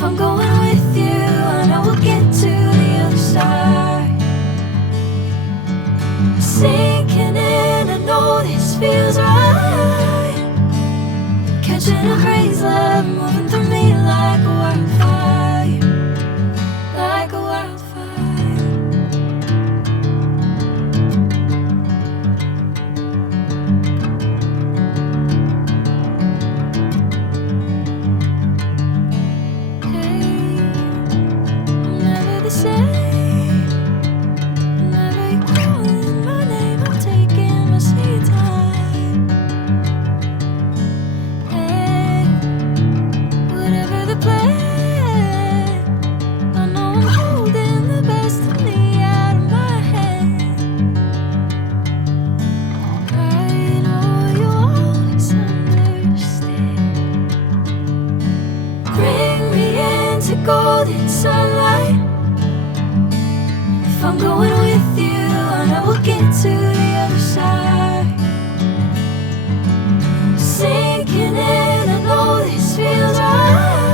If I'm going with you, I know we'll get to the other side. Sinking in, I know this feels right. Catching a crazy love, moving through me like a wildfire, like a wildfire. Hey, I'm never the same. Whenever you're calling my name, I'm taking my sweet time. Hey, whatever the plan, I know I'm holding the best of me out of my hand. I know you'll always understand. Bring me into golden sunlight. If I'm going with you, I know we'll get to the other side. Sinking in, I know this feels right.